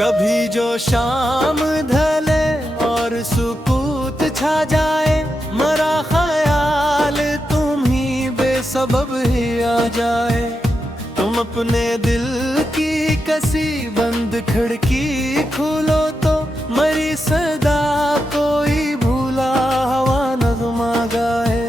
कभी जो शाम ढले और सुकूत छा जाए, मरा ख्याल तुम ही बेसबब ही आ जाए। तुम अपने दिल की कसी बंद खिड़की खोलो तो मरी सदा कोई भूला हवा नज़्म गाए।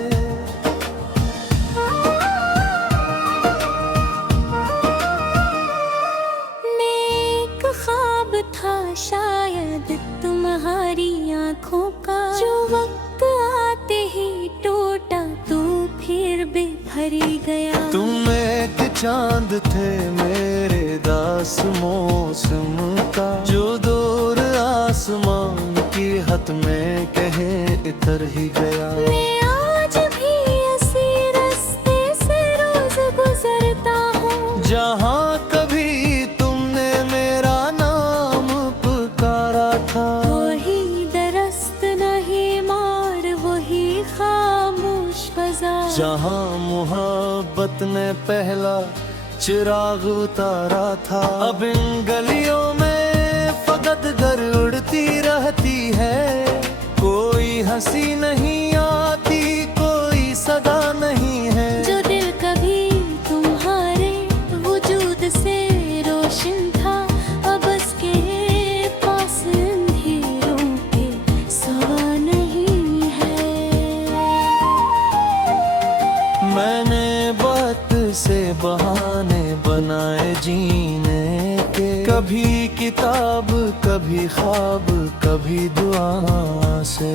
नेक ख्वाब था शायद तुम्हारी आँखों का, जो वक्त आते ही टूटा तू फिर बिखर गया। तुम एक चांद थे मेरे दास मौसम का, जो दूर आसमान की हद में कहे इतर ही गया। मैं आज भी इसी रास्ते से रोज गुजरता हूँ, जहाँ कभी तुमने मेरा नाम पुकारा था। वही दरस्त नहीं मार, वही खामोश बाजार, जहाँ मोहब्बत ने पहला चिराग उतारा था। अब इन गलियों में फकत दर उड़ती रहती है, कोई हंसी नहीं आती, कोई सदा नहीं है। जो दिल कभी तुम्हारे वजूद से रोशन था, अब उसके पास अंधेरों के सवा नहीं है। मैंने वक्त से बहाने बनाए जीने के, कभी किताब कभी ख्वाब कभी दुआ से।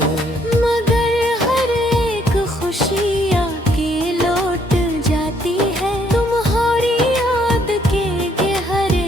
मगर हर एक खुशी आके लौट जाती है, तुम्हारी याद के गहरे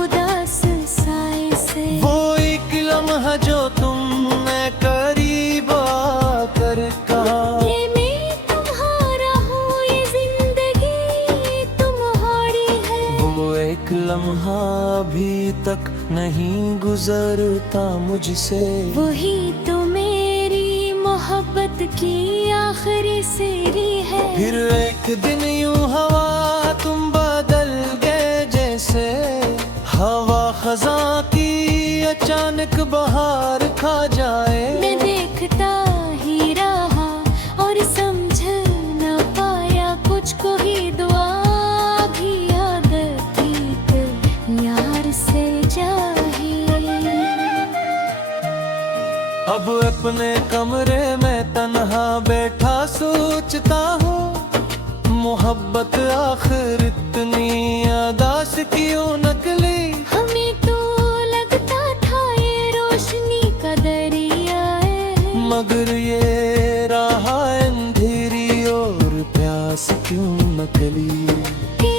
उदास साए से। वो एक लम्हा जो तुमने करीब आकर कहा, ये मैं तुम्हारा हूँ, ये जिंदगी तुम्हारी है। वो एक लम्हा अभी तक नहीं गुजरता मुझसे। वही तो मेरी मोहब्बत की आखिरी सीढ़ी है। फिर एक दिन यूं हवा तुम बदल गए जैसे, हवा खज़ां की अचानक बहार खा जाए। मैं देखता ही रहा और समझ न पाया कुछ को ही, दुआ भी याद एक यार से चाहिए। अब अपने कमरे में तन्हा बैठा सोचता हूँ, मोहब्बत आखिर इतनी अदास क्यों नकली। हमें तो लगता था ये रोशनी का दरिया है, मगर ये रहा अंधेरी और प्यास क्यों नकली। के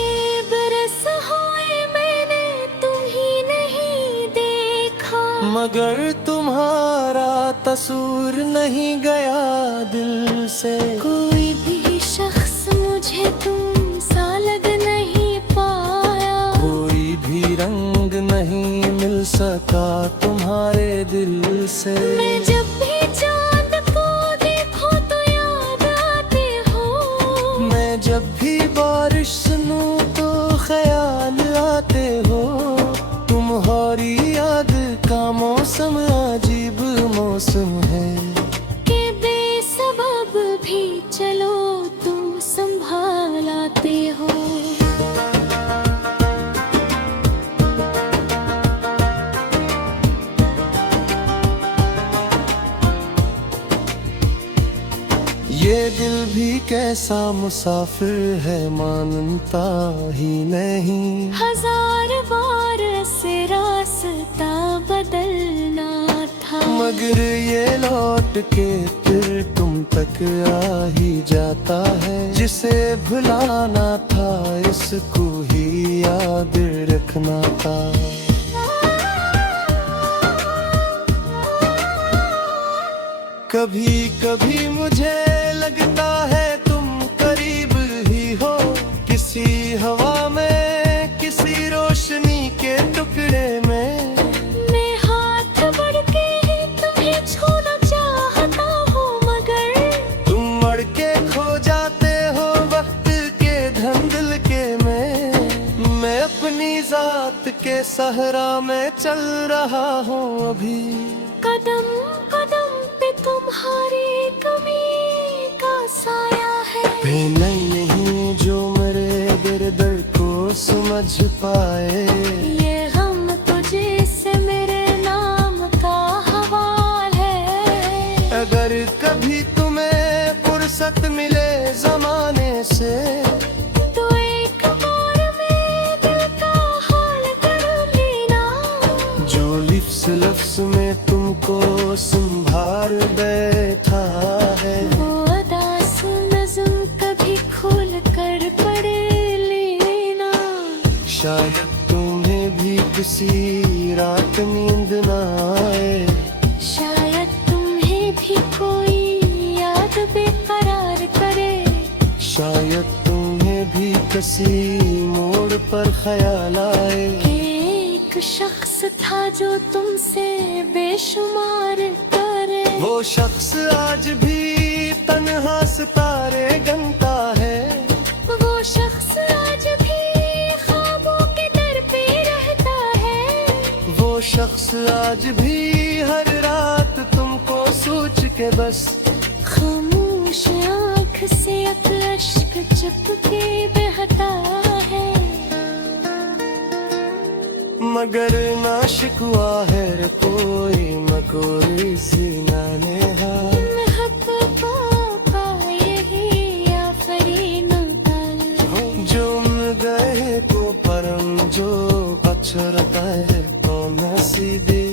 बरस हुए मैंने तुम ही नहीं देखा, मगर तुम्हारा तसूर नहीं गया दिल से। कोई भी शख्स मुझे तुम सा लग नहीं पाया, कोई भी रंग नहीं मिल सका तुम्हारे दिल से। मैं जब भी चांद को देखूं तो याद आते हो, मैं जब भी बारिश सुनूं तो ख्याल आते हो। तुम्हारी याद का मौसम अजीब मौसम है, के बेसबब भी चलो तुम संभालाते हो। ये दिल भी कैसा मुसाफिर है, मानता ही नहीं। हजार बार से रास्ता बदलना था, मगर ये लौट के फिर तुम तक आ ही जाता है। जिसे भुलाना था इसको ही याद रखना था। कभी कभी मुझे लगता है तुम करीब ही हो, किसी हवा में किसी रोशनी के टुकड़े में। मैं हाथ बढ़ के तुम्हें छूना चाहता हूँ, मगर तुम मर के खो जाते हो वक्त के धंधल के में। मैं अपनी जात के सहरा में चल रहा हूँ अभी। कदम कदम पे तुम्हारी कमी का साया है। वे नहीं जो मेरे दर्द को समझ पाए। ये हम तुझे से मेरे नाम का हवाल है। अगर कभी तुम्हें फुर्सत मिले जमाने से, तो एक बार में दिल का हाल कर लेना। जो लफ्ज में तुमको संभाल बैठा है, वो अदास नज़्म कभी खोल कर पढ़ लेना। शायद तुम्हें भी किसी रात नींद न आए। शायद तुम्हें भी कोई याद बेकरार करे। शायद तुम्हें भी किसी मोड़ पर ख्याल आए। एक शख्स था जो तुमसे बेशुमार करे। वो शख्स आज भी तन्हा सितारे गनता है। वो शख्स आज भी ख्वाबों के दर पे रहता है। वो शख्स आज भी हर रात तुमको सोच के बस खामोश आँख से अश्क चुपके बहता है। मगर ना शिकवा है रे कोई मकोई सी नाने हाँ। जुम गए तो परम जो अक्षरता है तो नसीबी।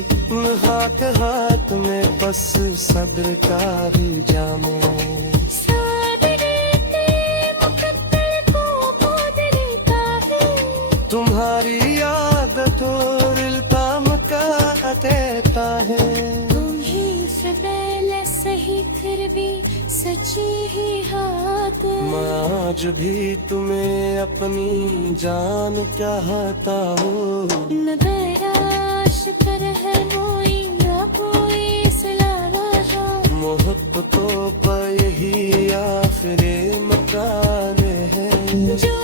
हाथ हाथ में बस सब्र का ही जामो। तुम्हारी आदत और इल्ताम का देता है। तुम्हें से पहले सही फिर भी सच्ची ही हाथ। मैं आज भी तुम्हें अपनी जान चाहता हूँ। न दयाश कर है कोई न कोई सिलावा है। मोहब्बतों पर यही आखिरी मकान है। जो